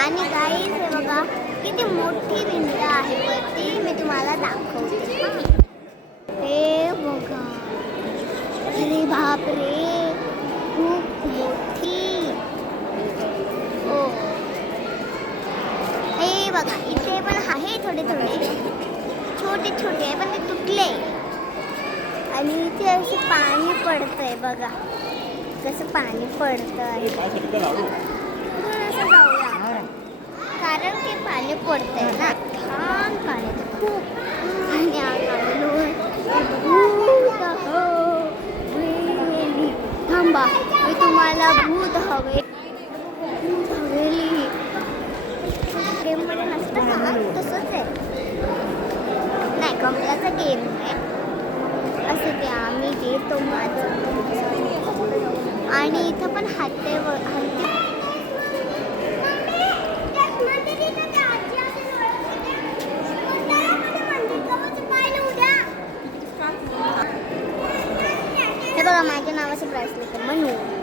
आणि गाईस हे बघा किती मोठी भिंत आहे वरती, मी तुम्हाला दाखवते. हे बघा, अरे बाप रे, खूप मोठी. ओ हे बघा इथे पण आहे थोडे थोडे छोटे छोटे, पण ते तुटले. आणि इथे असे पाणी पडतंय बघा, कसं पाणी पडतंय. असं जाऊया कारण की पाणी पडतंय ना, छान पाणी खूप. आणि थांबा, मी तुम्हाला भूत हवेली गेममध्ये नसतं का तसंच आहे. नाही, कमलाचा गेम आहे असं ते. आम्ही गेलो माझं आणि इथं पण हाते हे बघा, माझ्या नावाचं ब्रेसलेट आहे म्हणून.